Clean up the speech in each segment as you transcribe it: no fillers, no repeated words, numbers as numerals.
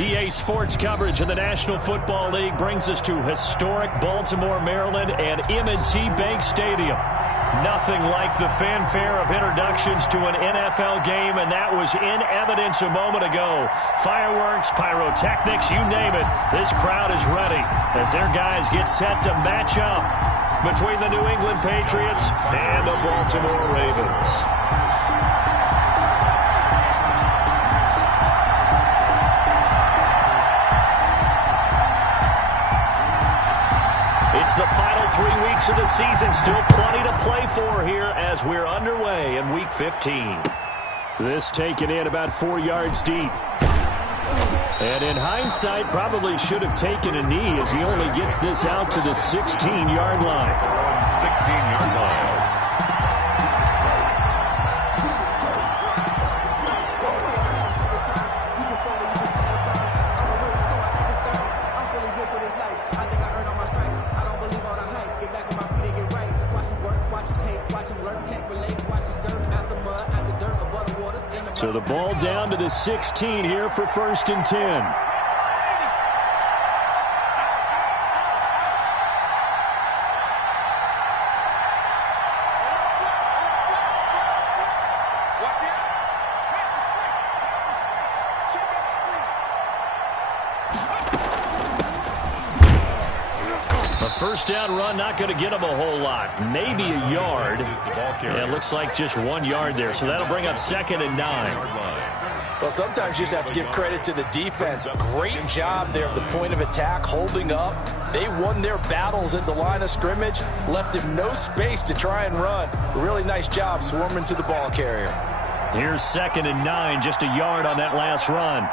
EA Sports coverage of the National Football League brings us to historic Baltimore, Maryland, and M&T Bank Stadium. Nothing like the fanfare of introductions to an NFL game, and that was in evidence a moment ago. Fireworks, pyrotechnics, you name it. This crowd is ready as their guys get set to match up between the New England Patriots and the Baltimore Ravens. It's the final 3 weeks of the season. Still plenty to play for here as we're underway in Week 15. This taken in about 4 yards deep. And in hindsight, probably should have taken a knee as he only gets this out to the 16-yard line. 16-yard line. So the ball down to the 16 here for 1st and 10. First down run, not going to get him a whole lot. Maybe a yard. Yeah, it looks like just 1 yard there. So that'll bring up 2nd and 9. Well, sometimes you just have to give credit to the defense. Great job there at the point of attack, holding up. They won their battles at the line of scrimmage, left him no space to try and run. Really nice job swarming to the ball carrier. Here's 2nd and 9, just a yard on that last run.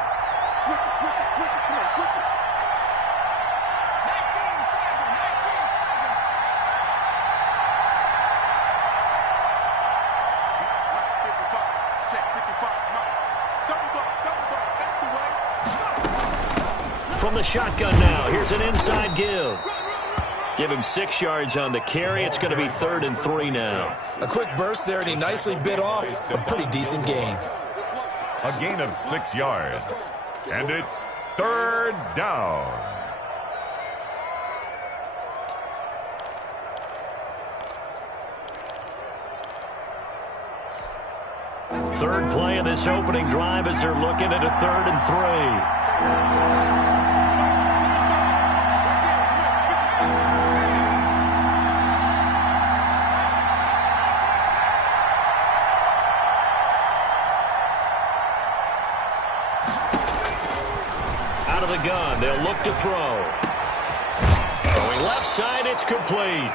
From the shotgun now, here's an inside give. Give him 6 yards on the carry. It's going to be 3rd and 3 now. A quick burst there, and he nicely bit off a pretty decent gain. A gain of 6 yards. And it's 3rd down. Third play of this opening drive as they're looking at a 3rd and 3. Out of the gun, they'll look to throw. Going left side, it's complete.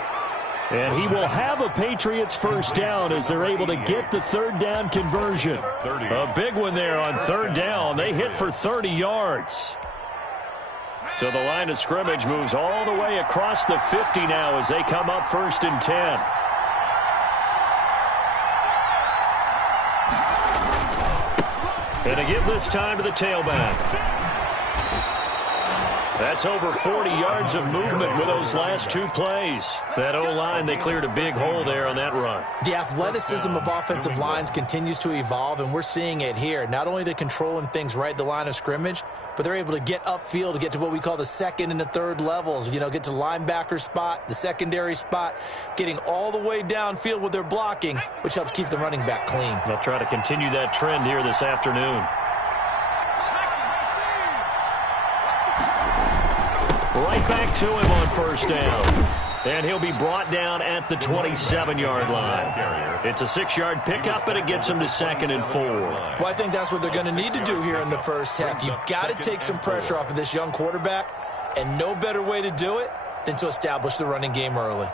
And he will have a Patriots first down as they're able to get the 3rd down conversion. A big one there on 3rd down. They hit for 30 yards. So the line of scrimmage moves all the way across the 50 now as they come up 1st and 10. And to give this time to the tailback. That's over 40 yards of movement with those last 2 plays. That O-line, they cleared a big hole there on that run. The athleticism of offensive lines continues to evolve, and we're seeing it here. Not only they're controlling things right at the line of scrimmage, but they're able to get upfield to get to what we call the 2nd and the 3rd levels. You know, get to linebacker spot, the secondary spot, getting all the way downfield with their blocking, which helps keep the running back clean. They'll try to continue that trend here this afternoon. Right back to him on 1st down. And he'll be brought down at the 27-yard line. It's a 6-yard pickup, but it gets him to 2nd and 4. Well, I think that's what they're going to need to do here in the first half. You've got to take some pressure off of this young quarterback, and no better way to do it than to establish the running game early.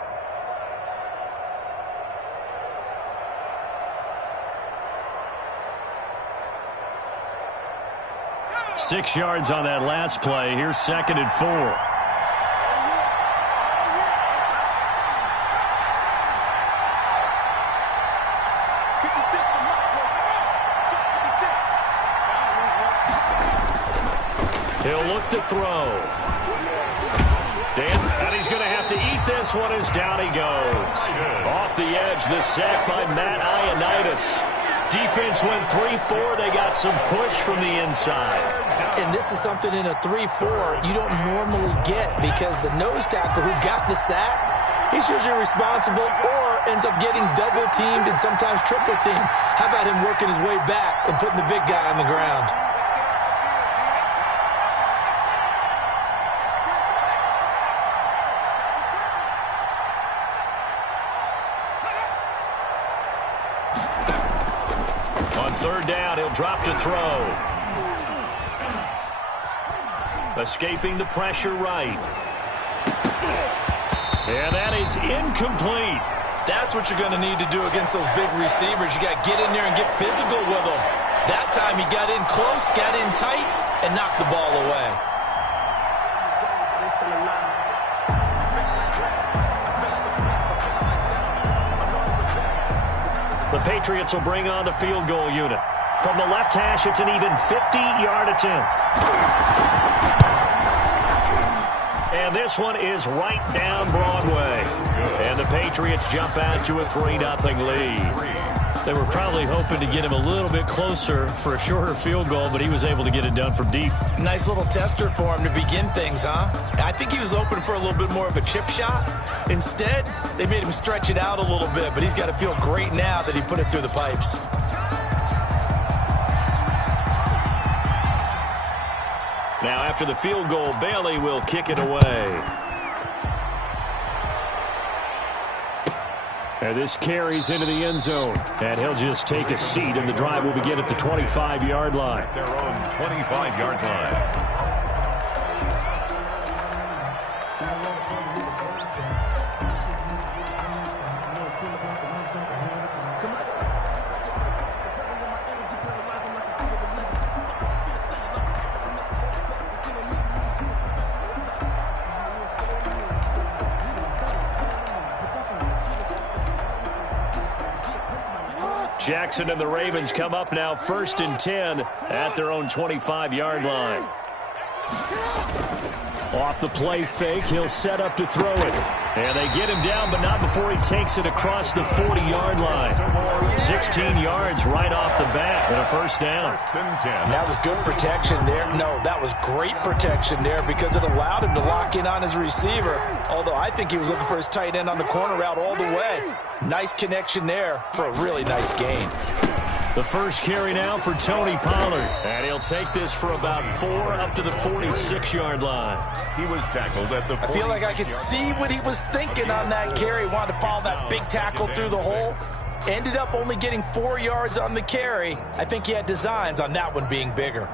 Six yards on that last play. Here's 2nd and 4. He'll look to throw. And he's going to have to eat this one as down he goes. Off the edge, the sack by Matt Ioannidis. Defense went 3-4. They got some push from the inside. And this is something in a 3-4 you don't normally get, because the nose tackle who got the sack, he's usually responsible or ends up getting double-teamed and sometimes triple-teamed. How about him working his way back and putting the big guy on the ground? On third down, he'll drop to throw. Escaping the pressure right. And that is incomplete. That's what you're going to need to do against those big receivers. You got to get in there and get physical with them. That time he got in close, got in tight, and knocked the ball away. The Patriots will bring on the field goal unit. From the left hash, it's an even 50-yard attempt. And this one is right down Broadway. And the Patriots jump out to a 3-0 lead. They were probably hoping to get him a little bit closer for a shorter field goal, but he was able to get it done from deep. Nice little tester for him to begin things, huh? I think he was open for a little bit more of a chip shot. Instead, they made him stretch it out a little bit, but he's got to feel great now that he put it through the pipes. Now, after the field goal, Bailey will kick it away. And this carries into the end zone. And he'll just take a seat, and the drive will begin at the 25-yard line. Their own 25-yard line. Jackson and the Ravens come up now 1st and 10 at their own 25-yard line. Off the play fake, he'll set up to throw it. And they get him down, but not before he takes it across the 40-yard line. 16 yards right off the bat and a first down. That was good protection there. No, that was great protection there because it allowed him to lock in on his receiver. Although I think he was looking for his tight end on the corner route all the way. Nice connection there for a really nice gain. The first carry now for Tony Pollard. And he'll take this for about 4 up to the 46-yard line. He was tackled at the 46-yard line. I feel like I could see what he was thinking on that carry. Wanted to follow that big tackle through the hole. Ended up only getting 4 yards on the carry. I think he had designs on that one being bigger.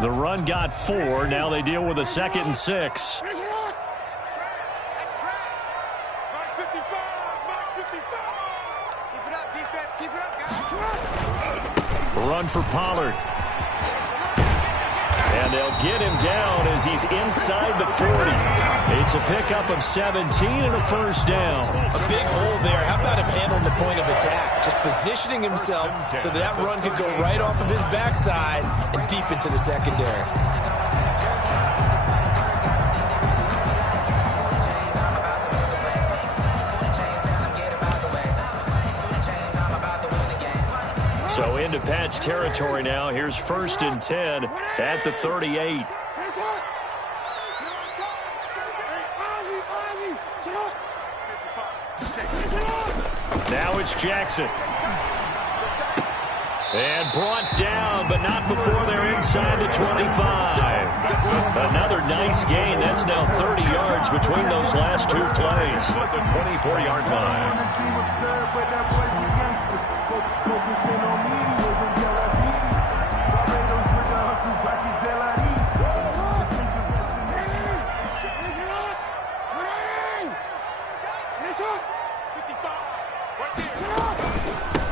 The run got 4. Now they deal with a 2nd and 6. Run for Pollard. And they'll get him down as he's inside the 40. It's a pickup of 17 and a first down. A big hole there. How about him handling the point of attack? Just positioning himself so that run could go right off of his backside and deep into the secondary. So into Pat's territory now. Here's 1st and 10 at the 38. Now it's Jackson. And brought down, but not before they're inside the 25. Another nice gain. That's now 30 yards between those last 2 plays. At the 24-yard line.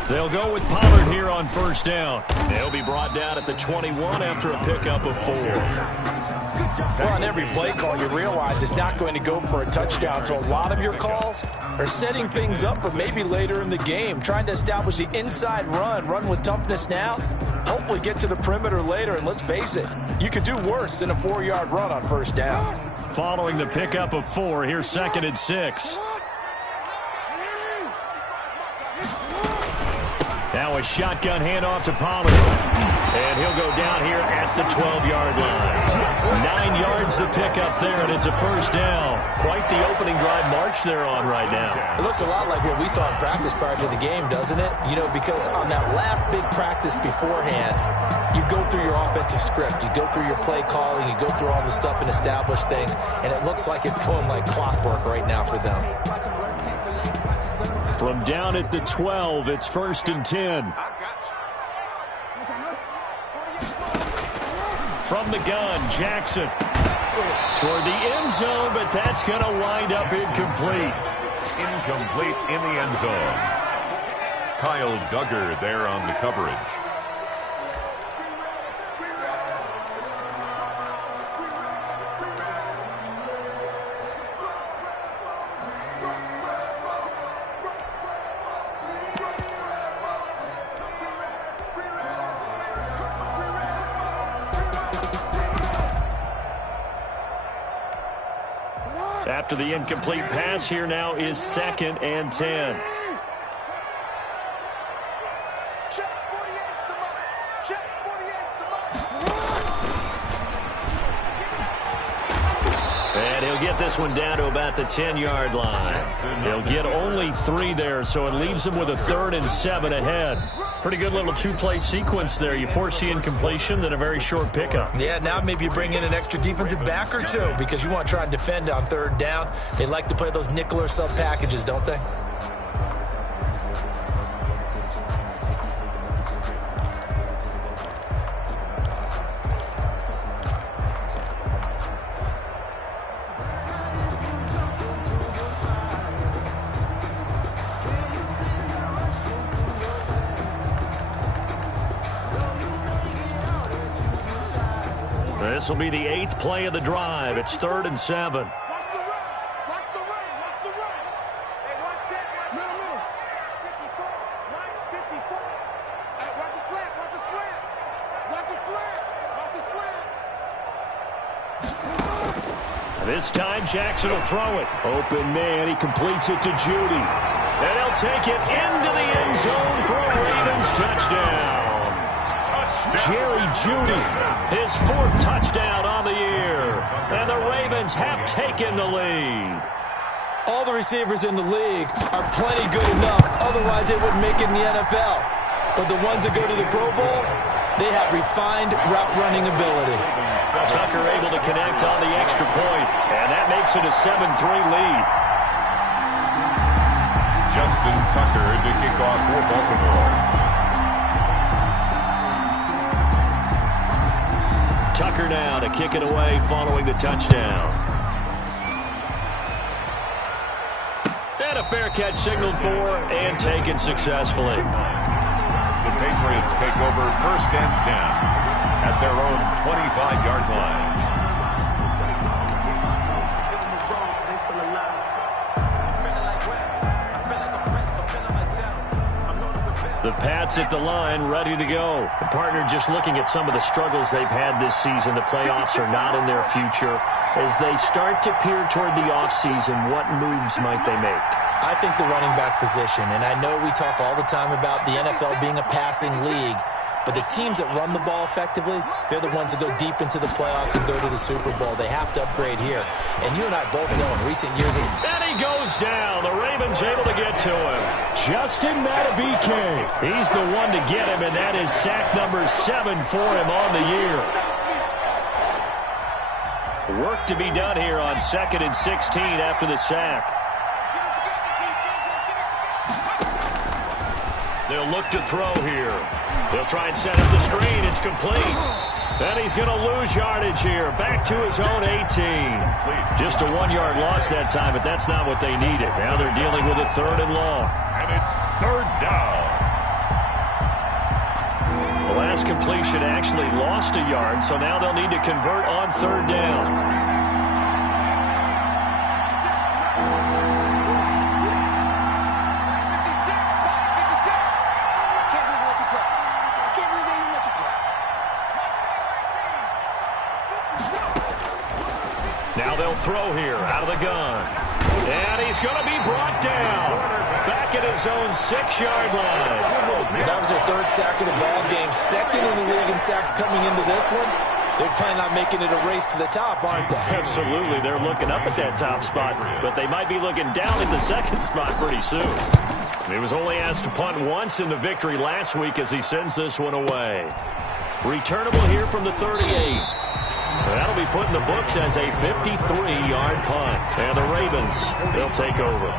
They'll go with Pollard here on first down. They'll be brought down at the 21 after a pickup of 4. Well, on every play call, you realize it's not going to go for a touchdown. So a lot of your calls are setting things up for maybe later in the game, trying to establish the inside run with toughness now, hopefully get to the perimeter later. And let's face it, you could do worse than a 4-yard run on first down. Following the pickup of 4, here's 2nd and 6. Now a shotgun handoff to Pollard. And he'll go down here at the 12-yard line. 9 yards to pick up there, and it's a first down. Quite the opening drive march they're on right now. It looks a lot like what we saw in practice prior to the game, doesn't it? You know, because on that last big practice beforehand, you go through your offensive script. You go through your play calling. You go through all the stuff and establish things. And it looks like it's going like clockwork right now for them. From down at the 12, it's 1st and 10. From the gun, Jackson toward the end zone, but that's going to wind up incomplete. Incomplete in the end zone. Kyle Duggar there on the coverage. After the incomplete pass, here now is 2nd and 10. And he'll get this one down to about the 10-yard line. He'll get only 3 there, so it leaves him with a 3rd and 7 ahead. Pretty good little 2-play sequence there. You force the incompletion, then a very short pickup. Yeah, now maybe you bring in an extra defensive back or 2 because you want to try and defend on 3rd down. They like to play those nickel or sub packages, don't they? This will be the 8th play of the drive. It's 3rd and 7. This time Jackson will throw it. Open man, he completes it to Judy. And he'll take it into the end zone for a Ravens touchdown. Jerry Judy, his 4th touchdown on the year. And the Ravens have taken the lead. All the receivers in the league are plenty good enough. Otherwise, they wouldn't make it in the NFL. But the ones that go to the Pro Bowl, they have refined route running ability. Tucker able to connect on the extra point. And that makes it a 7-3 lead. Justin Tucker to kick off for Baltimore. Tucker now to kick it away following the touchdown. And a fair catch signaled for and taken successfully. The Patriots take over 1st and 10 at their own 25-yard line. The Pats at the line, ready to go. The partner just looking at some of the struggles they've had this season. The playoffs are not in their future. As they start to peer toward the offseason, what moves might they make? I think the running back position, and I know we talk all the time about the NFL being a passing league, but the teams that run the ball effectively, they're the ones that go deep into the playoffs and go to the Super Bowl. They have to upgrade here. And you and I both know in recent years... And he goes down. The Ravens able to get to him. Justin Madubuike. He's the one to get him, and that is sack number 7 for him on the year. Work to be done here on 2nd and 16 after the sack. They'll look to throw here. They'll try and set up the screen. It's complete. And he's going to lose yardage here. Back to his own 18. Just a 1-yard loss that time, but that's not what they needed. Now they're dealing with a 3rd and long. And it's 3rd down. The last completion actually lost a yard, so now they'll need to convert on 3rd down. Now they'll throw here out of the gun. And he's going to be brought down. Back at his own 6-yard line. That was their 3rd sack of the ball game. 2nd in the league in sacks coming into this one. They're planning on making it a race to the top, aren't they? Absolutely. They're looking up at that top spot, but they might be looking down at the 2nd spot pretty soon. He was only asked to punt once in the victory last week as he sends this one away. Returnable here from the 38. That'll be put in the books as a 53-yard punt. And the Ravens, they'll take over.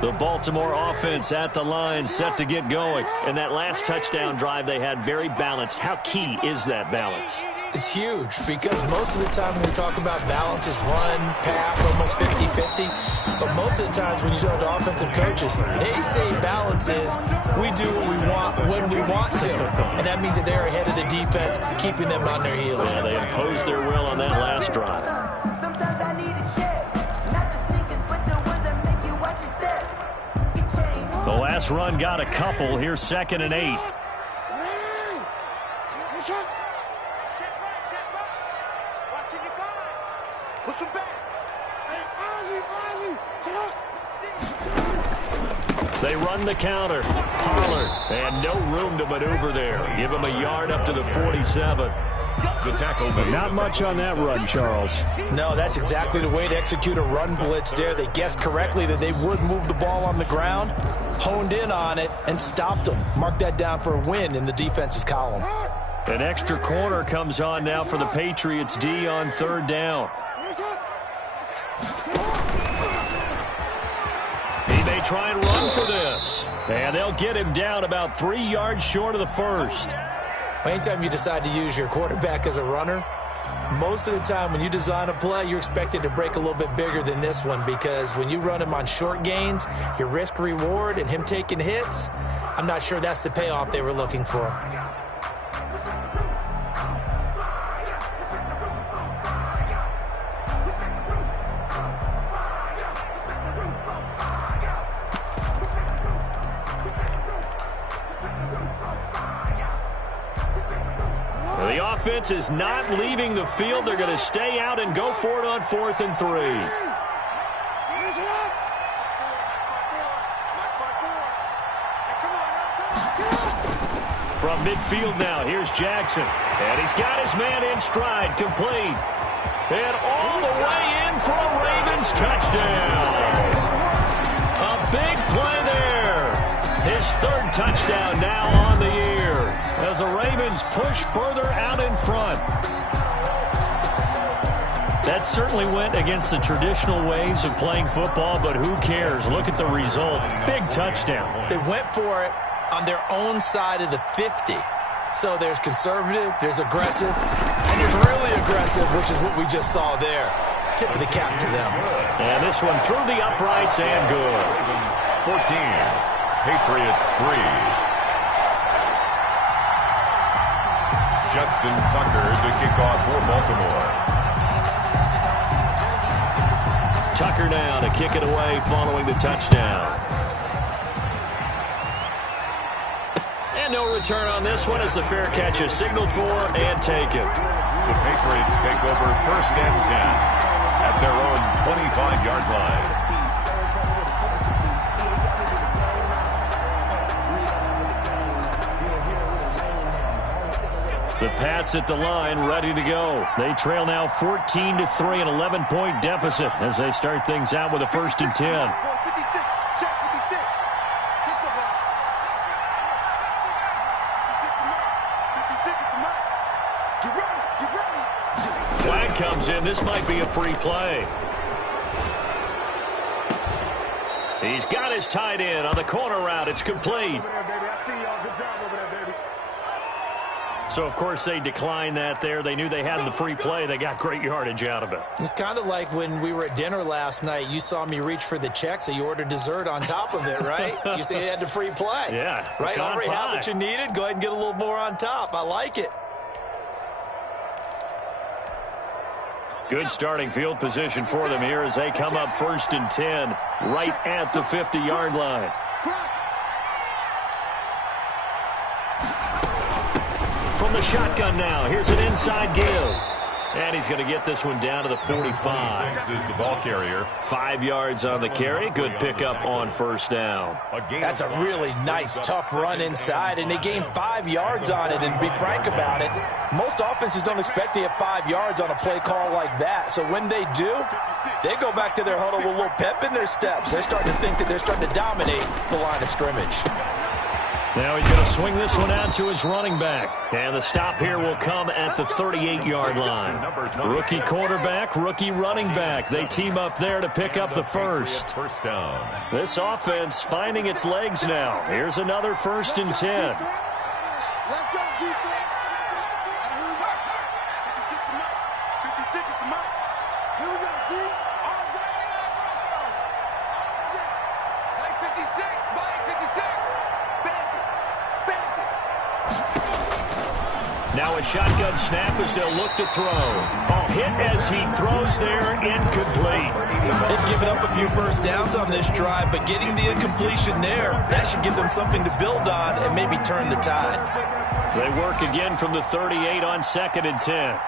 The Baltimore offense at the line, set to get going. And that last touchdown drive they had very balanced. How key is that balance? It's huge because most of the time when we talk about balance is run, pass, almost 50-50. But most of the times when you talk to offensive coaches, they say balance is we do what we want when we want to. And that means that they're ahead of the defense, keeping them on their heels. Yeah, they imposed their will on that last drive. Sometimes I need a check. Not the sneakers, but the ones that make you watch your step. The last run got a couple. Here's 2nd and 8. They run the counter. Pollard. And no room to maneuver there. Give him a yard up to the 47. The tackle made. Not much on that run, Charles. No, that's exactly the way to execute a run blitz there. They guessed correctly that they would move the ball on the ground, honed in on it, and stopped them. Mark that down for a win in the defense's column. An extra corner comes on now for the Patriots D on 3rd down. He may try and run for this. And they'll get him down about 3 yards short of the 1st. Anytime you decide to use your quarterback as a runner, most of the time when you design a play, you're expected to break a little bit bigger than this one because when you run him on short gains, your risk-reward and him taking hits, I'm not sure that's the payoff they were looking for. The offense is not leaving the field. They're going to stay out and go for it on 4th and 3. From midfield now, here's Jackson. And he's got his man in stride, complete. And all the way in for a Ravens touchdown. A big play there. His 3rd touchdown now on the year as the Ravens push further out in front. That certainly went against the traditional ways of playing football, but who cares? Look at the result. Big touchdown. They went for it on their own side of the 50. So there's conservative, there's aggressive, and there's really aggressive, which is what we just saw there. Tip of the cap to them. And this one through the uprights and good. 14, Patriots 3. Justin Tucker to kick off for Baltimore. Tucker now to kick it away following the touchdown. And no return on this one as the fair catch is signaled for and taken. The Patriots take over 1st and 10 at their own 25-yard line. The Pats at the line, ready to go. They trail now 14-3, an 11-point deficit as they start things out with a 1st and 10. Flag comes in. This might be a free play. He's got his tight end on the corner route. It's complete. So, of course, they declined that there. They knew they had the free play. They got great yardage out of it. It's kind of like when we were at dinner last night. You saw me reach for the check, so you ordered dessert on top of it, right? You said you had the free play. Yeah. Right? Already had what you needed. Go ahead and get a little more on top. I like it. Good starting field position for them here as they come up 1st and 10 right at the 50-yard line. From the shotgun now, here's an inside give. And he's going to get this one down to the 45. 46 is the ball carrier. 5 yards on the carry. Good pickup on 1st down. That's a really nice, tough run inside, and they gained 5 yards on it. And to be frank about it, most offenses don't expect to get 5 yards on a play call like that. So when they do, they go back to their huddle with a little pep in their steps. They're starting to think that they're starting to dominate the line of scrimmage. Now he's going to swing this one out to his running back. And the stop here will come at the 38-yard line. Rookie quarterback, rookie running back. They team up there to pick up the first. First down. This offense finding its legs now. Here's another 1st and 10. Let's go, defense. Here we go, D. All day. All day. Mike 56, Mike 56. Now a shotgun snap as they'll look to throw. Oh, hit as he throws there, incomplete. They've given up a few first downs on this drive, but getting the incompletion there, that should give them something to build on and maybe turn the tide. They work again from the 38 on 2nd and 10.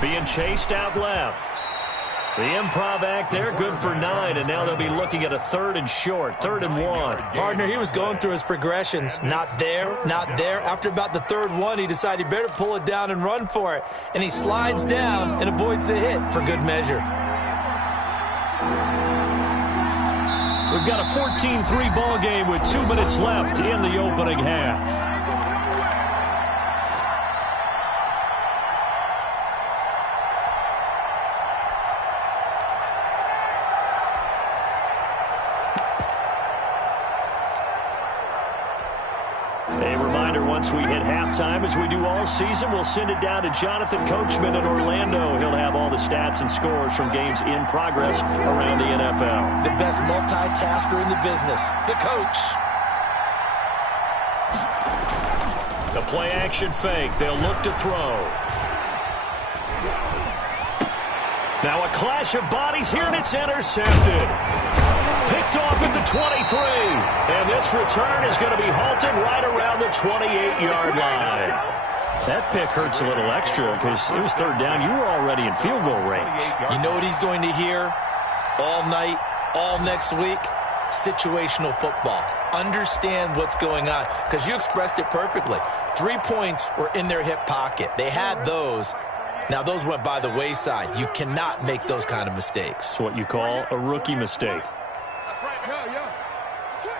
Being chased out left. The improv act there, good for 9, and now they'll be looking at a 3rd and short, 3rd and 1. Partner, he was going through his progressions. Not there, not there. After about the 3rd one, he decided he better pull it down and run for it. And he slides down and avoids the hit for good measure. We've got a 14-3 ball game with 2 minutes left in the opening half. Once we hit halftime, as we do all season, we'll send it down to Jonathan Coachman in Orlando. He'll have all the stats and scores from games in progress around the NFL. The best multitasker in the business, the coach. The play-action fake. They'll look to throw. Now a clash of bodies here, and it's intercepted. Picked off at the 23. And this return is going to be halted right around the 28-yard line. That pick hurts a little extra because it was 3rd down. You were already in field goal range. You know what he's going to hear all night, all next week? Situational football. Understand what's going on, because you expressed it perfectly. 3 points were in their hip pocket. They had those. Now, those went by the wayside. You cannot make those kind of mistakes. It's what you call a rookie mistake. That's right. Yo. Switch.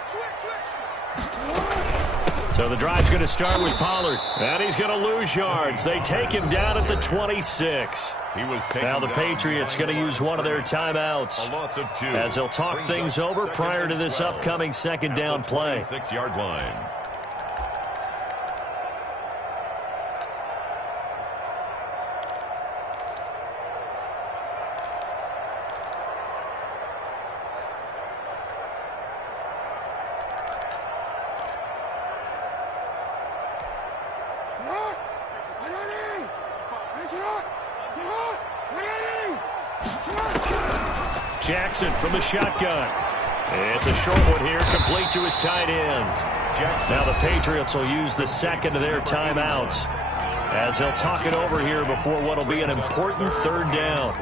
So the drive's going to start with Pollard. And he's going to lose yards. They take him down at the 26. Now the Patriots going to use one of their timeouts A loss of 2. as they'll talk things over prior to this upcoming 2nd down play. 6-yard line. Jackson from the shotgun. It's a short one here, complete to his tight end. Now the Patriots will use the 2nd of their timeouts as they'll talk it over here before what will be an important 3rd down.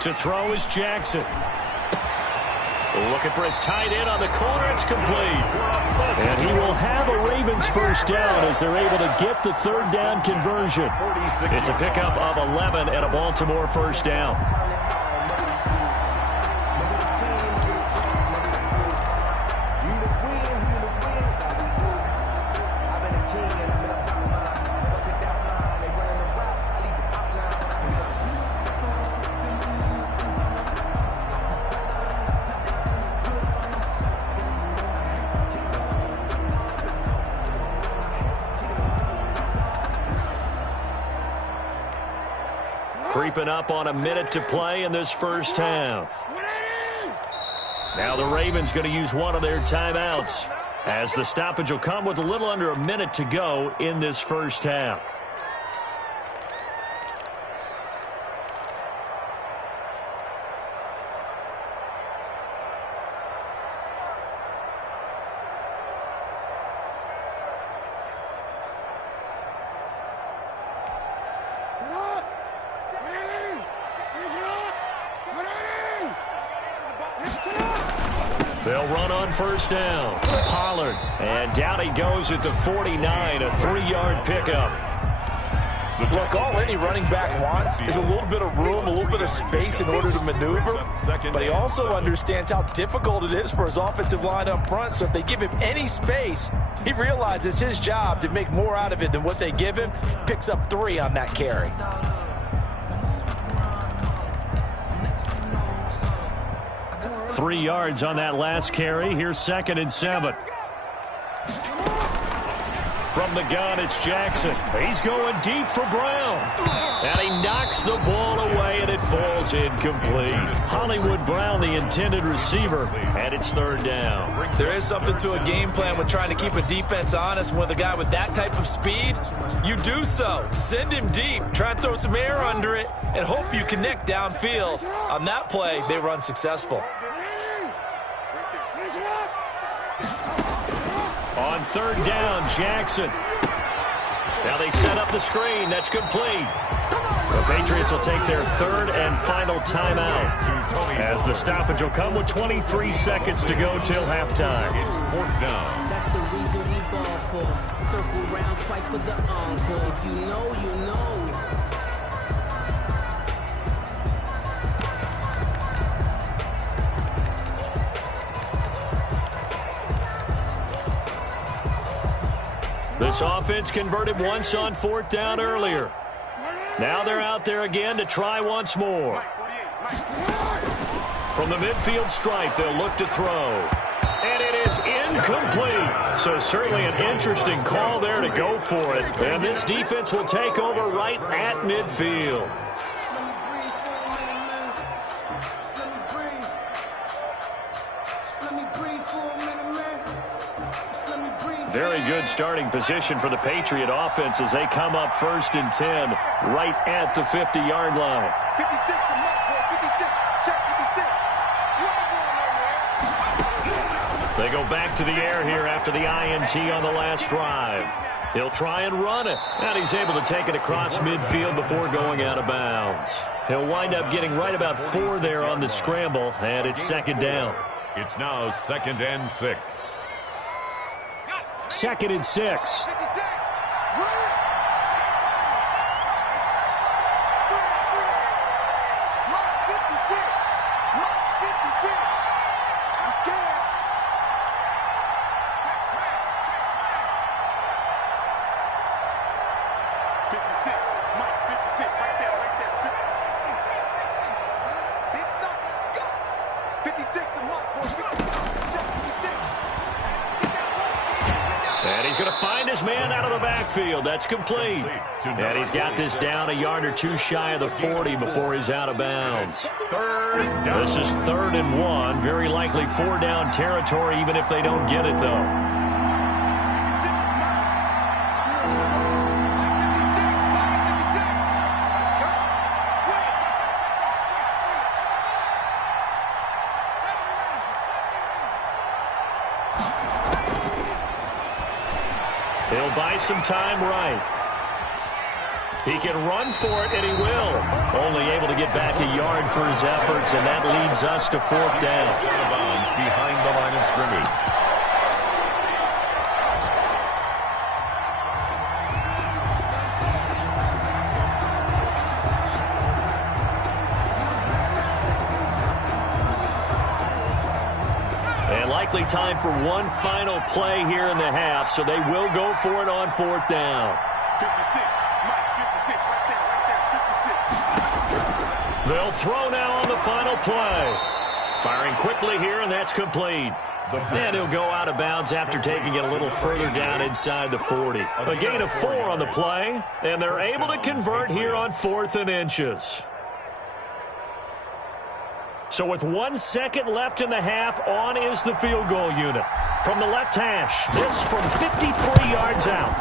To throw is Jackson. Looking for his tight end on the corner. It's complete. And he will have a Ravens first down as they're able to get the third down conversion. It's a pickup of 11 and a Baltimore first down. Creeping up on a minute to play in this first half. Now the Ravens going to use one of their timeouts as the stoppage will come with a little under a minute to go in this first half. They'll run on first down. Pollard. And down he goes at the 49, a 3-yard pickup. Look, all any running back wants is a little bit of room, a little bit of space in order to maneuver. But he also understands how difficult it is for his offensive line up front. So if they give him any space, he realizes his job to make more out of it than what they give him. Picks up 3 on that carry. 3 yards on that last carry. Here's 2nd and 7. From the gun, it's Jackson. He's going deep for Brown. And he knocks the ball away, and it falls incomplete. Hollywood Brown, the intended receiver, and it's 3rd down. There is something to a game plan with trying to keep a defense honest. With a guy with that type of speed, you do so. Send him deep. Try and throw some air under it and hope you connect downfield. On that play, they run successful. On 3rd down, Jackson. Now they set up the screen. That's complete. The Patriots will take their 3rd and final timeout as the stoppage will come with 23 seconds to go till halftime. It's 4th down. That's the reason we ball for. Circle round twice for the encore. If you know, you know. This offense converted once on 4th down earlier. Now they're out there again to try once more. From the midfield stripe, they'll look to throw. And it is incomplete. So certainly an interesting call there to go for it. And this defense will take over right at midfield. Very good starting position for the Patriot offense as they come up 1st and 10 right at the 50-yard line. 56 to Mark, boy. 56. Check 56. They go back to the air here after the INT on the last drive. He'll try and run it, and he's able to take it across midfield before going out of bounds. He'll wind up getting right about 4 there on the scramble, and it's 2nd down. It's now 2nd and 6. 2nd and 6. 56. Mark 56. Mark 56. I'm scared. 56. Mark 56. Right there. Right there. Big stop. Let's go. 56 to Mark. Check 56. And he's going to find his man out of the backfield. That's complete. And he's got this down a yard or 2 shy of the 40 before he's out of bounds. This is 3rd and 1. Very likely 4 down territory, even if they don't get it, though. He'll buy some time right. He can run for it, and he will. Only able to get back a yard for his efforts, and that leads us to 4th down. Out of bounds behind the line of scrimmage. And likely time for one final play here in the half, so they will go for it on 4th down. 56. Mike, 56. Right there. 56. They'll throw now on the final play. Firing quickly here, and that's complete. And he'll go out of bounds after taking it a little further down inside the 40. A gain of 4 on the play, and they're able to convert here on 4th and inches. So with 1 second left in the half, on is the field goal unit. From the left hash, this from 53 yards out.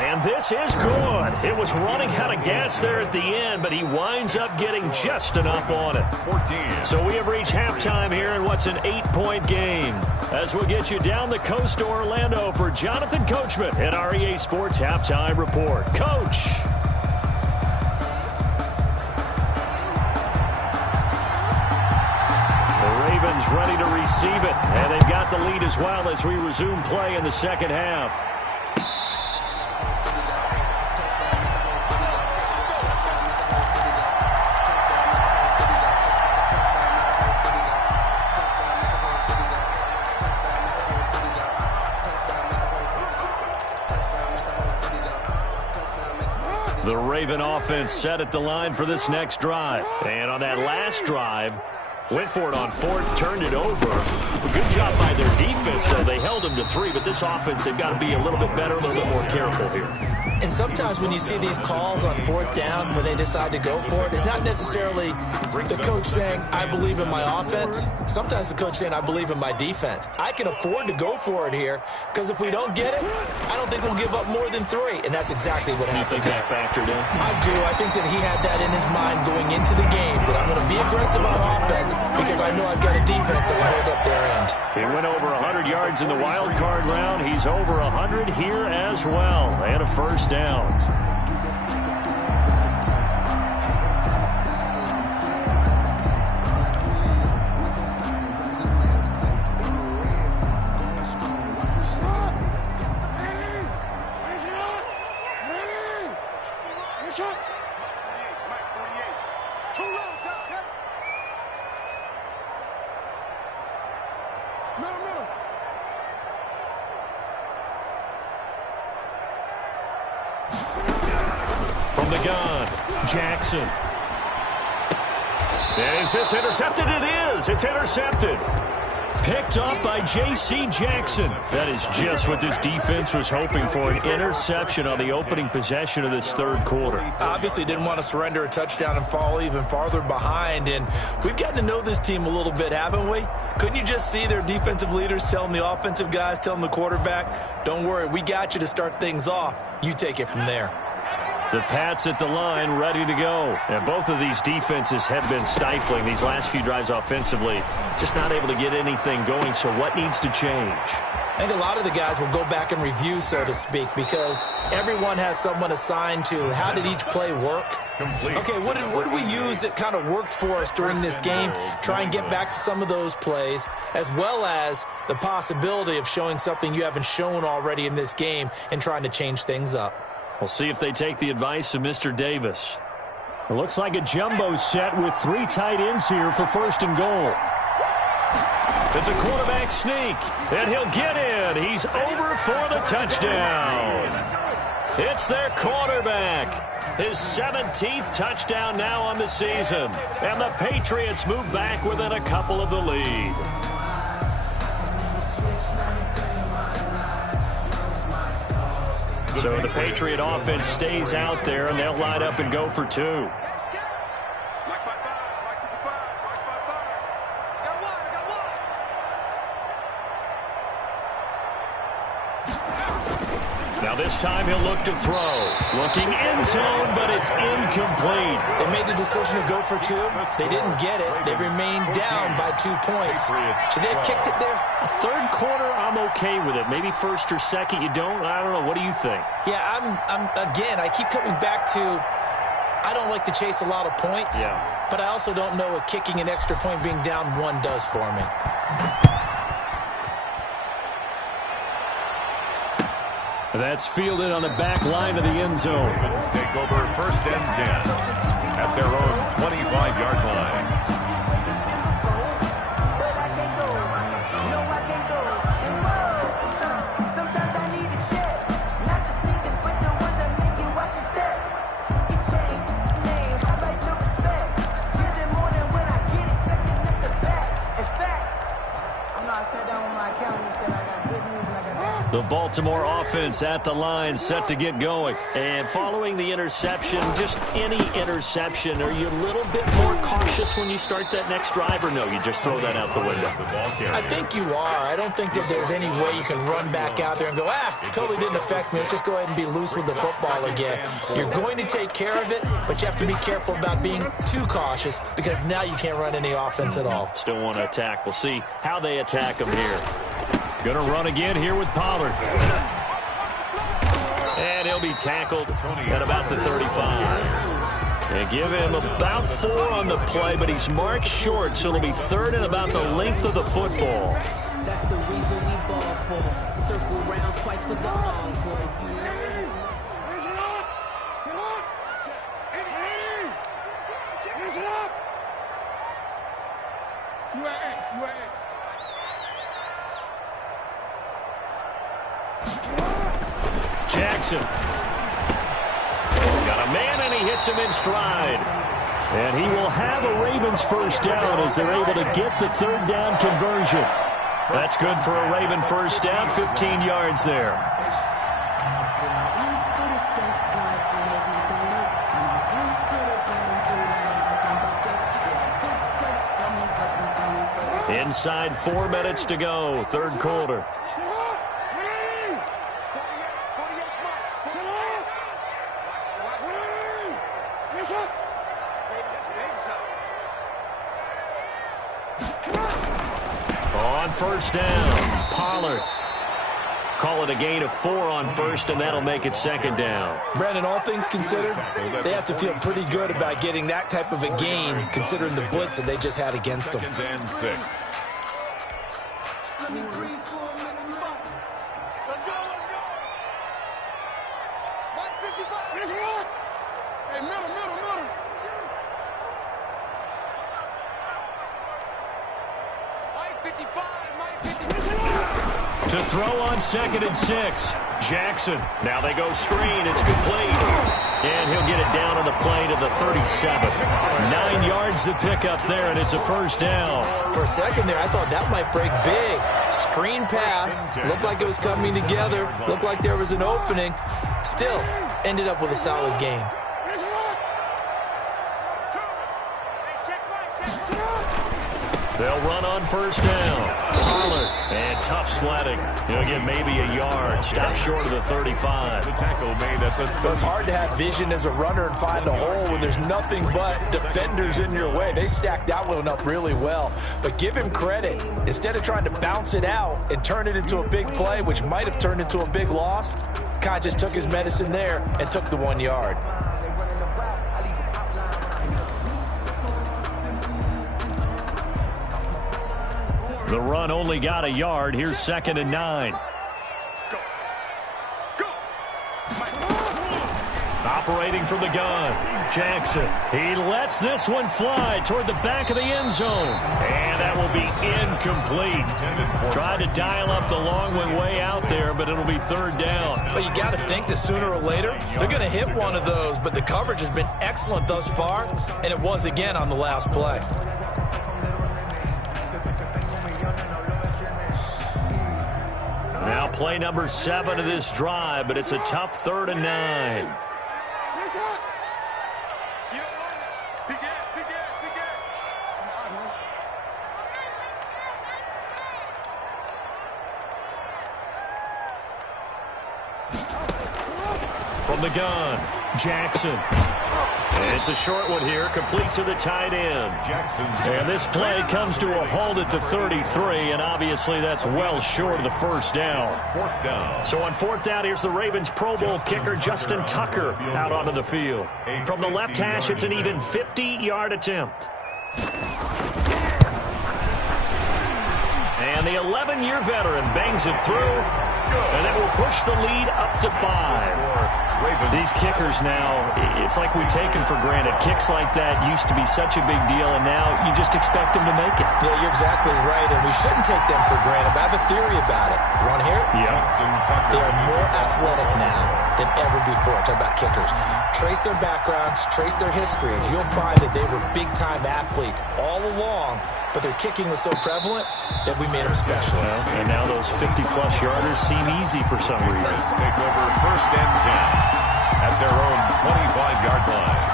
And this is good. It was running out of gas there at the end, but he winds up getting just enough on it. 14. So we have reached halftime here in what's an 8-point game. As we'll get you down the coast to Orlando for Jonathan Coachman at our EA Sports Halftime Report. Coach. Ravens ready to receive it, and they've got the lead as well as we resume play in the second half. The Raven offense set at the line for this next drive, and on that last drive, went for it on 4th, turned it over. A good job by their defense, though. They held them to 3, but this offense, they've got to be a little bit better, a little bit more careful here. And sometimes when you see these calls on 4th down, when they decide to go for it, it's not necessarily the coach saying, I believe in my offense. Sometimes the coach saying, I believe in my defense. I can afford to go for it here, because if we don't get it, I don't think we'll give up more than 3. And that's exactly what happened. You think that factored in? I do. I think that he had that in his mind going into the game, that I'm going to be aggressive on offense because I know I've got a defense that can hold up their end. He went over 100 yards in the wild card round. He's over 100 here as well. And a first down. From the gun, Jackson. Is this intercepted? It is. It's intercepted. Picked up by J.C. Jackson. That is just what this defense was hoping for, an interception on the opening possession of this third quarter. Obviously didn't want to surrender a touchdown and fall even farther behind, and we've gotten to know this team a little bit, haven't we? Couldn't you just see their defensive leaders telling the offensive guys, telling the quarterback, don't worry, we got you to start things off. You take it from there. The Pats at the line, ready to go. And both of these defenses have been stifling these last few drives offensively. Just not able to get anything going, so what needs to change? I think a lot of the guys will go back and review, so to speak, because everyone has someone assigned to how did each play work. Complete. Okay, what did we use that kind of worked for us during this game? Try and get back to some of those plays, as well as the possibility of showing something you haven't shown already in this game and trying to change things up. We'll see if they take the advice of Mr. Davis. It looks like a jumbo set with 3 tight ends here for first and goal. It's a quarterback sneak, and he'll get in. He's over for the touchdown. It's their quarterback. His 17th touchdown now on the season. And the Patriots move back within a couple of the lead. So the Patriot offense stays out there, and they'll line up and go for 2. Now this time he'll look to throw. Looking end zone, but it's incomplete. They made the decision to go for two. They didn't get it. They remained down by 2 points. Should they have kicked it there? Third quarter, I'm okay with it. Maybe first or second, you don't. I don't know. What do you think? Yeah, again, I keep coming back to I don't like to chase a lot of points. Yeah. But I also don't know what kicking an extra point being down 1 does for me. That's fielded on the back line of the end zone. Ravens take over first and 10 at their own 25-yard line. But I can't go. No, I can't go. And whoa, sometimes I need a check. Not the sneakers, but the ones that make you watch your step. Get changed, name, I like your respect. Give it more than when I get expecting at the back. In fact, I know I sat down with my accountant, he said I got good news and I got bad news. The Baltimore offense at the line, set to get going. And following the interception, just any interception, are you a little bit more cautious when you start that next drive, or no, you just throw that out the window? I think you are. I don't think that there's any way you can run back out there and go, totally didn't affect me. Let's just go ahead and be loose with the football again. You're going to take care of it, but you have to be careful about being too cautious because now you can't run any offense at all. Still want to attack. We'll see how they attack him here. Going to run again here with Pollard. And he'll be tackled at about the 35. They give him about 4 on the play, but he's marked short, so it'll be third and about the length of the football. That's the reason we ball for. Circle round twice for the encore. If you know. Jackson. Got a man, and he hits him in stride. And he will have a Ravens first down as they're able to get the third down conversion. That's good for a Raven first down, 15 yards there. Inside 4 minutes to go, third quarter. On first down, Pollard. Call it a gain of 4 on first, and that'll make it second down. Brandon, all things considered, they have to feel pretty good about getting that type of a gain, considering the blitz that they just had against them. Second and 6. To throw on second and 6. Jackson. Now they go screen. It's complete. And he'll get it down on the play to the 37. 9 yards to pick up there, and it's a first down. For a second there, I thought that might break big. Screen pass. Looked like it was coming together. Looked like there was an opening. Still, ended up with a solid gain. They'll run on first down. Pollard, and tough sledding. He'll get maybe a yard. Stop short of the 35. The tackle made at the It's hard to have vision as a runner and find a hole when there's nothing but defenders in your way. They stacked that one up really well. But give him credit. Instead of trying to bounce it out and turn it into a big play, which might have turned into a big loss, Kai just took his medicine there and took the 1 yard. The run only got a yard. Here's second and 9. Operating from the gun, Jackson. He lets this one fly toward the back of the end zone. And that will be incomplete. Tried to dial up the long one way out there, but it'll be third down. But you got to think that sooner or later, they're going to hit one of those. But the coverage has been excellent thus far, and it was again on the last play. Now play number 7 of this drive, but it's a tough 3rd and 9. the gun. Jackson. It's a short one here, complete to the tight end. And this play comes to a halt at the 33, and obviously that's well short of the first down. So on fourth down, here's the Ravens Pro Bowl kicker Justin Tucker out onto the field. From the left hash, it's an even 50-yard attempt. And the 11-year veteran bangs it through, and that will push the lead up to 5. These kickers now, it's like we take them for granted. Kicks like that used to be such a big deal, and now you just expect them to make it. Yeah, you're exactly right, and we shouldn't take them for granted. But I have a theory about it. You want to hear it? Yeah. They are more athletic now than ever before. Talk about kickers. Trace their backgrounds, trace their histories. You'll find that they were big-time athletes all along, but their kicking was so prevalent that we made them specialists. Well, and now those 50-plus yarders seem easy for some reason. Take over first and 10 at their own 25-yard line.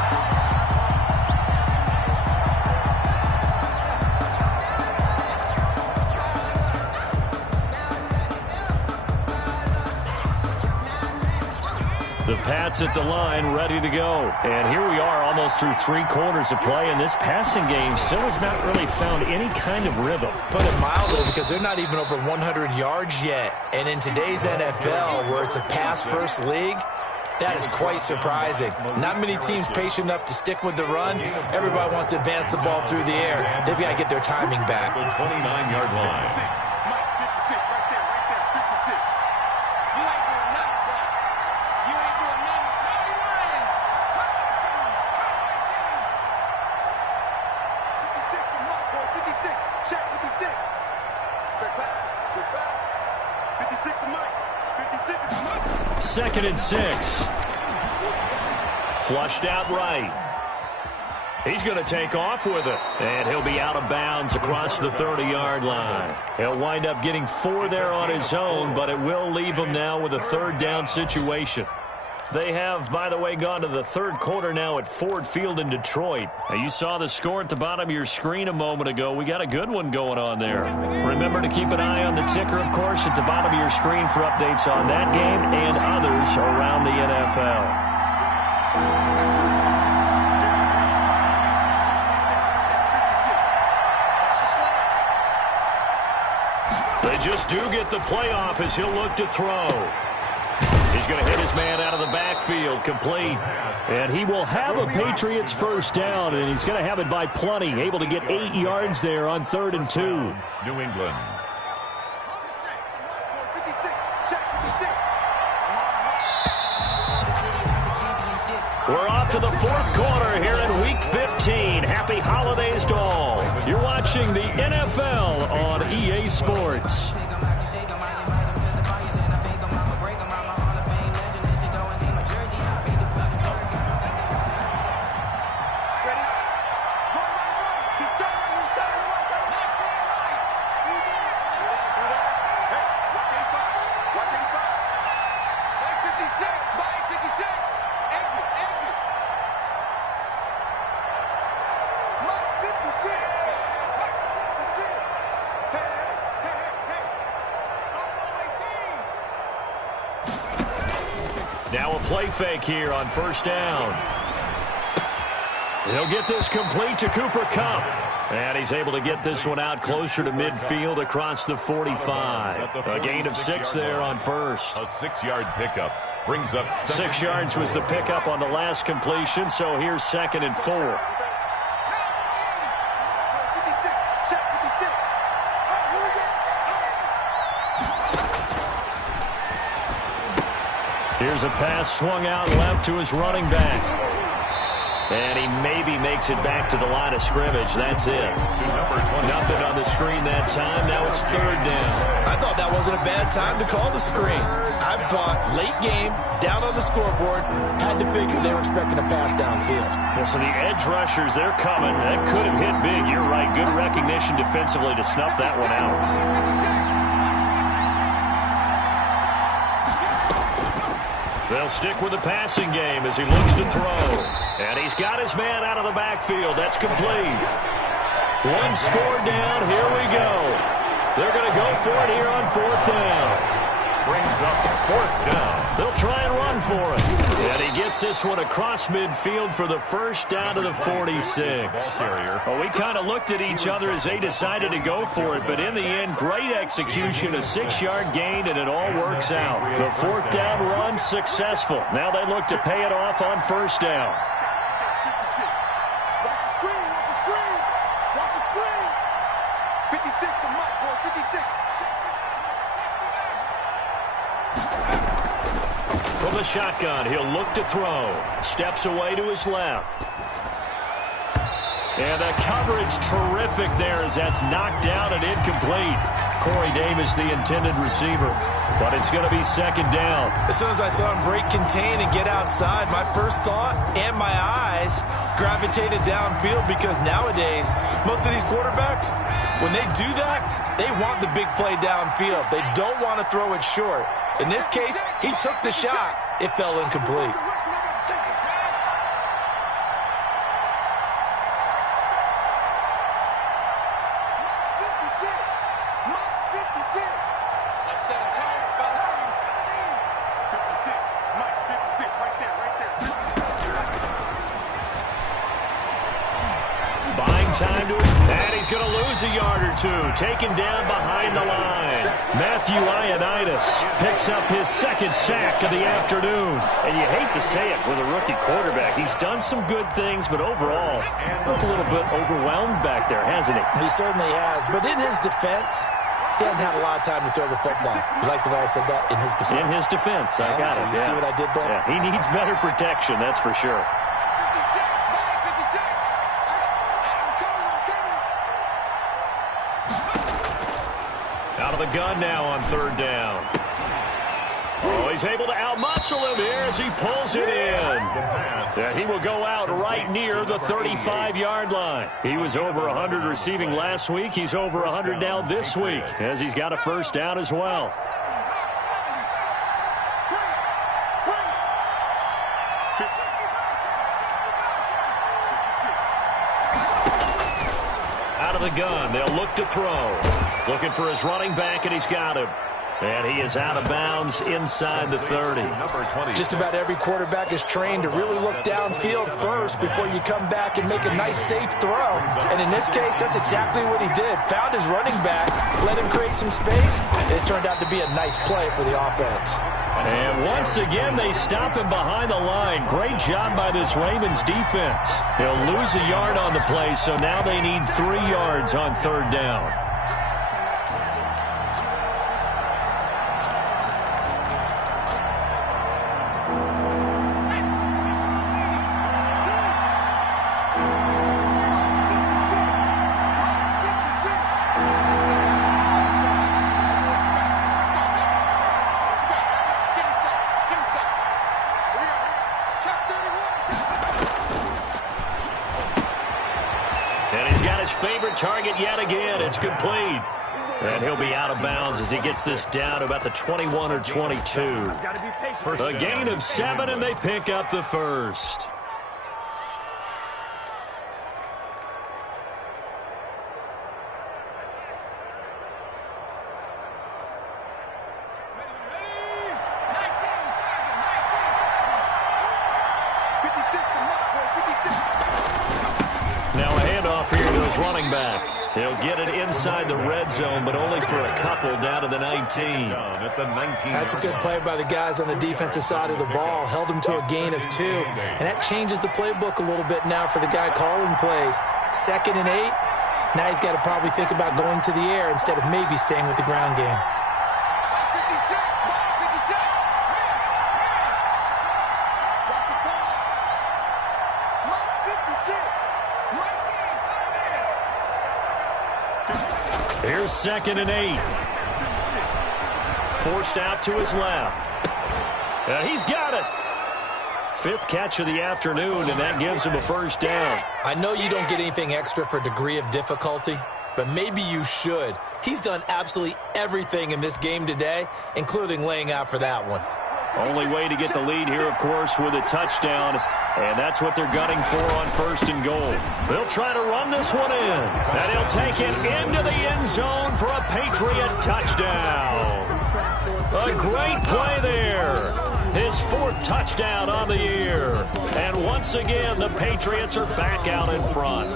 The Pats at the line, ready to go. And here we are almost through 3 quarters of play, and this passing game still has not really found any kind of rhythm. Put it mildly, because they're not even over 100 yards yet. And in today's NFL, where it's a pass-first league, that is quite surprising. Not many teams patient enough to stick with the run. Everybody wants to advance the ball through the air. They've got to get their timing back. The 29-yard line. Second and 6. Flushed out right. He's going to take off with it. And he'll be out of bounds across the 30-yard line. He'll wind up getting 4 there on his own, but it will leave him now with a third down situation. They have, by the way, gone to the third quarter now at Ford Field in Detroit. Now, you saw the score at the bottom of your screen a moment ago. We got a good one going on there. Remember to keep an eye on the ticker, of course, at the bottom of your screen for updates on that game and others around the NFL. They just do get the playoff as he'll look to throw. He's going to hit his man out of the backfield, complete. And he will have a Patriots first down, and he's going to have it by plenty. Able to get 8 yards there on 3rd and 2. New England. We're off to the fourth quarter here in Week 15. Happy holidays to all. You're watching the NFL on EA Sports. Now a play fake here on first down. He'll get this complete to Cooper Kupp. And he's able to get this one out closer to midfield across the 45. A gain of 6 there on first. A 6-yard pickup brings up 6 yards was the pickup on the last completion, so here's 2nd and 4. Here's a pass swung out left to his running back. And he maybe makes it back to the line of scrimmage. That's it. Nothing on the screen that time. Now it's 3rd down. I thought that wasn't a bad time to call the screen. I thought late game, down on the scoreboard, had to figure they were expecting a pass downfield. Well, so the edge rushers, they're coming. That could have hit big. You're right. Good recognition defensively to snuff that one out. They'll stick with the passing game as he looks to throw. And he's got his man out of the backfield. That's complete. 1 score down. Here we go. They're going to go for it here on 4th down. brings up 4th down. They'll try and run for it. And he gets this one across midfield for the first down to the 46. Well, we kind of looked at each other as they decided to go for it, but in the end, great execution, a 6-yard gain, and it all works out. The 4th down run successful. Now they look to pay it off on 1st down. 56. Watch the screen. Watch the screen. Watch the screen. 56 to Mike, boy. 56. From the shotgun, he'll look to throw. Steps away to his left. And the coverage terrific there as that's knocked down and incomplete. Corey Davis, the intended receiver. But it's going to be 2nd down. As soon as I saw him break contain and get outside, my first thought and my eyes gravitated downfield, because nowadays, most of these quarterbacks, when they do that, they want the big play downfield. They don't want to throw it short. In this case, he took the shot. It fell incomplete. Time to his, and he's going to lose a yard or two. Taken down behind the line. Matthew Ioannidis picks up his 2nd sack of the afternoon. And you hate to say it with a rookie quarterback. He's done some good things, but overall, looked a little bit overwhelmed back there, hasn't he? He certainly has. But in his defense, he hasn't had a lot of time to throw the football. You like the way I said that? In his defense. In his defense. I got it. You see what I did there? Yeah, he needs better protection, that's for sure. Out of the gun now on 3rd down. Oh, he's able to outmuscle him here as he pulls it in. And he will go out right near the 35-yard line. He was over 100 receiving last week. He's over 100 now this week as he's got a 1st down as well. Out of the gun, they'll look to throw. Looking for his running back, and he's got him. And he is out of bounds inside the 30. Just about every quarterback is trained to really look downfield first before you come back and make a nice, safe throw. And in this case, that's exactly what he did. Found his running back, let him create some space, and it turned out to be a nice play for the offense. And once again, they stop him behind the line. Great job by this Ravens defense. They'll lose a yard on the play, so now they need 3 yards on 3rd down. Favorite target yet again. It's complete. And he'll be out of bounds as he gets this down to about the 21 or 22. A gain of 7, and they pick up the 1st. Now a handoff here to his running back. He'll get it inside the red zone, but only for a couple down to the 19. That's a good play by the guys on the defensive side of the ball. Held him to a gain of 2. And that changes the playbook a little bit now for the guy calling plays. 2nd and 8. Now he's got to probably think about going to the air instead of maybe staying with the ground game. Here's 2nd and 8. Forced out to his left. He's got it. 5th catch of the afternoon, and that gives him a 1st down. I know you don't get anything extra for degree of difficulty, but maybe you should. He's done absolutely everything in this game today, including laying out for that one. Only way to get the lead here, of course, with a touchdown, and that's what they're gunning for on 1st and goal. They'll try to run this one in, and he'll take it into the end zone for a Patriot touchdown. A great play there. His fourth touchdown on the year. And once again, the Patriots are back out in front.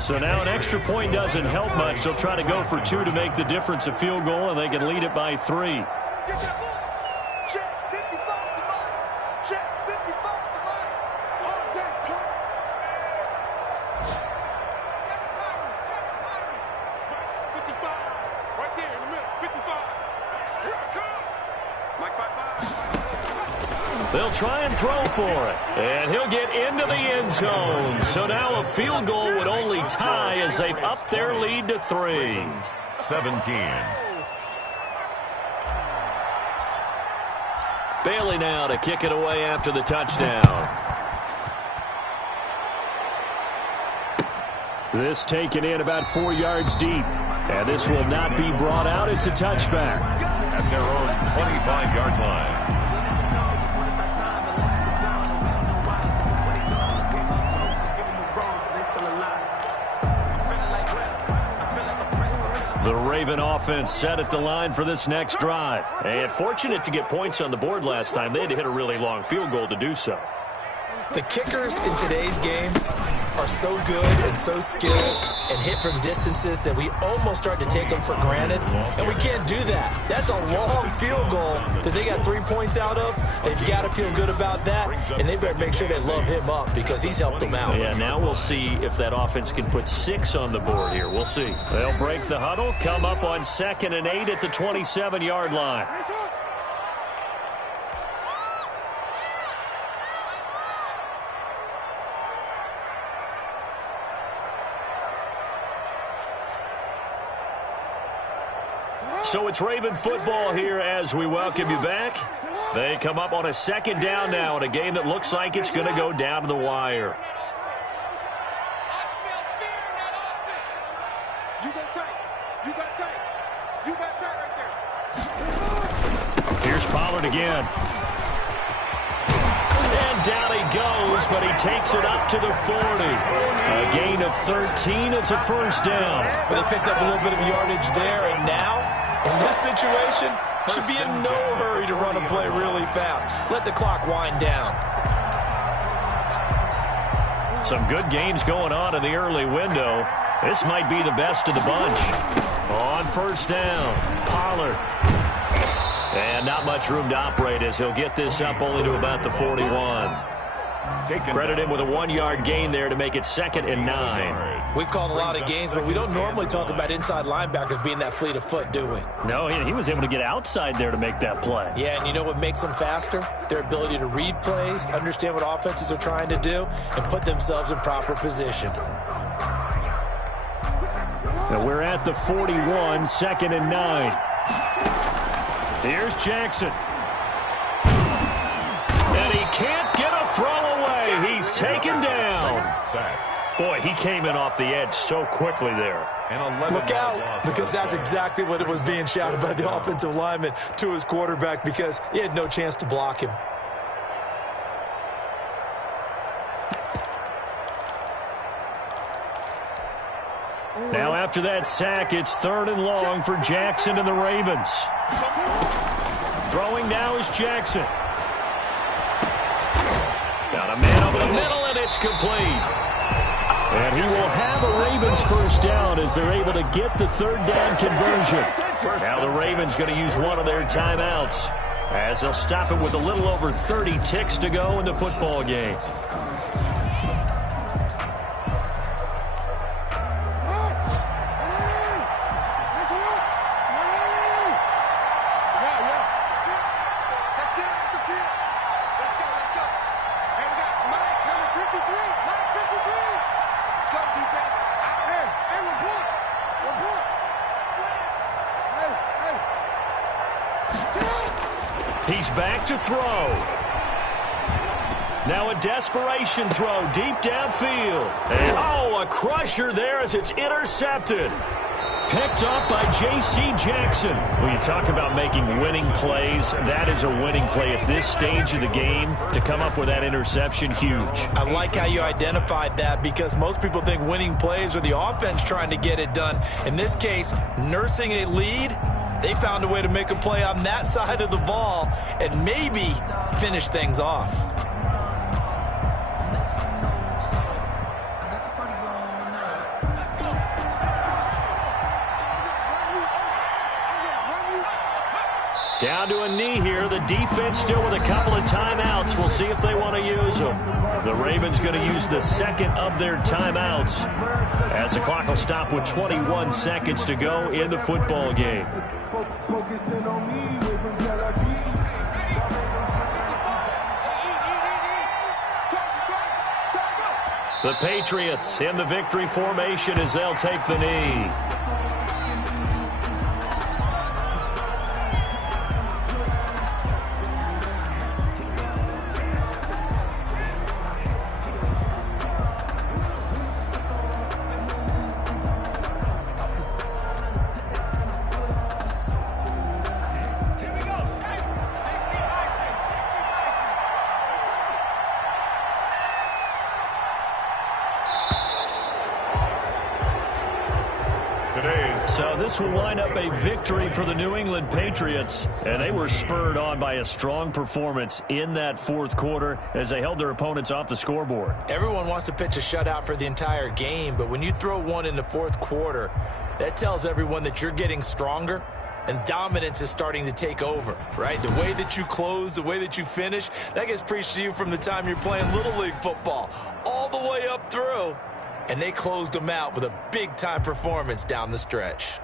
So now an extra point doesn't help much. They'll try to go for 2 to make the difference a field goal, and they can lead it by 3. They'll try and throw for it, and he'll get into the end zone. So now a field goal would only tie as they've upped their lead to 3. 17. Bailey now to kick it away after the touchdown. This taken in about 4 yards deep. And this will not be brought out. It's a touchback. At their own 25-yard line. The Raven offense set at the line for this next drive. And fortunate to get points on the board last time. They had to hit a really long field goal to do so. The kickers in today's game are so good and so skilled and hit from distances that we almost start to take them for granted, and we can't do that. That's a long field goal that they got 3 points out of. They've got to feel good about that, and they better make sure they love him up because he's helped them out. Yeah, now we'll see if that offense can put 6 on the board here. We'll see. They'll break the huddle, come up on 2nd and 8 at the 27-yard line. So it's Raven football here as we welcome you back. They come up on a 2nd down now in a game that looks like it's going to go down to the wire. Here's Pollard again. And down he goes, but he takes it up to the 40. A gain of 13. It's a first down. Well, they picked up a little bit of yardage there, and now, in this situation, should be in no hurry to run a play really fast. Let the clock wind down. Some good games going on in the early window. This might be the best of the bunch. On first down, Pollard. And not much room to operate as he'll get this up only to about the 41. Credit him with a 1-yard gain there to make it 2nd and 9. We've called a lot of games, but we don't normally talk about inside linebackers being that fleet of foot, do we? No, he was able to get outside there to make that play. Yeah, and you know what makes them faster? Their ability to read plays, understand what offenses are trying to do, and put themselves in proper position. Now we're at the 41, 2nd and 9. Here's Jackson. And he can't get a throw away. He's taken down. Boy, he came in off the edge so quickly there. Look out, because that's exactly what it was being shouted by the offensive lineman to his quarterback because he had no chance to block him. Now after that sack, it's 3rd and long for Jackson and the Ravens. Throwing now is Jackson. Got a man over the middle, and it's complete. And he will have a Ravens first down as they're able to get the 3rd down conversion. Now the Ravens going to use one of their timeouts as they'll stop it with a little over 30 ticks to go in the football game. He's back to throw. Now a desperation throw deep downfield. And, a crusher there as it's intercepted. Picked up by J.C. Jackson. When you talk about making winning plays, that is a winning play at this stage of the game. To come up with that interception, huge. I like how you identified that because most people think winning plays are the offense trying to get it done. In this case, nursing a lead, they found a way to make a play on that side of the ball and maybe finish things off. Down to a knee here. The defense still with a couple of timeouts. We'll see if they want to use them. The Ravens going to use the second of their timeouts as the clock will stop with 21 seconds to go in the football game. The Patriots in the victory formation as they'll take the knee. So this will wind up a victory for the New England Patriots, and they were spurred on by a strong performance in that fourth quarter as they held their opponents off the scoreboard. Everyone wants to pitch a shutout for the entire game, but when you throw one in the fourth quarter, that tells everyone that you're getting stronger and dominance is starting to take over, right? The way that you close, the way that you finish, that gets preached to you from the time you're playing Little League football all the way up through. And they closed them out with a big-time performance down the stretch.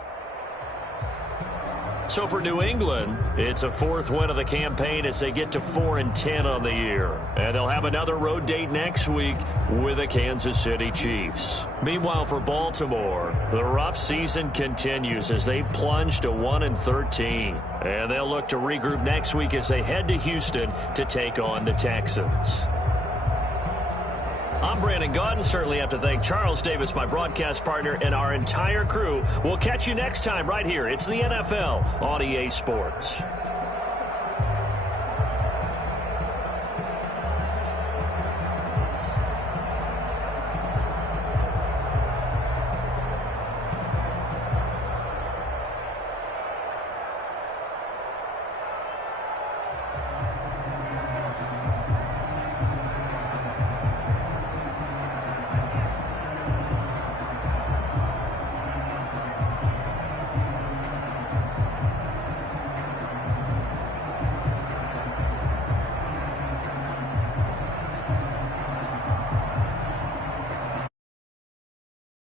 So for New England, it's a fourth win of the campaign as they get to 4-10 on the year. And they'll have another road date next week with the Kansas City Chiefs. Meanwhile, for Baltimore, the rough season continues as they've plunged to 1-13. And they'll look to regroup next week as they head to Houston to take on the Texans. I'm Brandon Gaudin. Certainly have to thank Charles Davis, my broadcast partner, and our entire crew. We'll catch you next time right here. It's the NFL on EA Sports.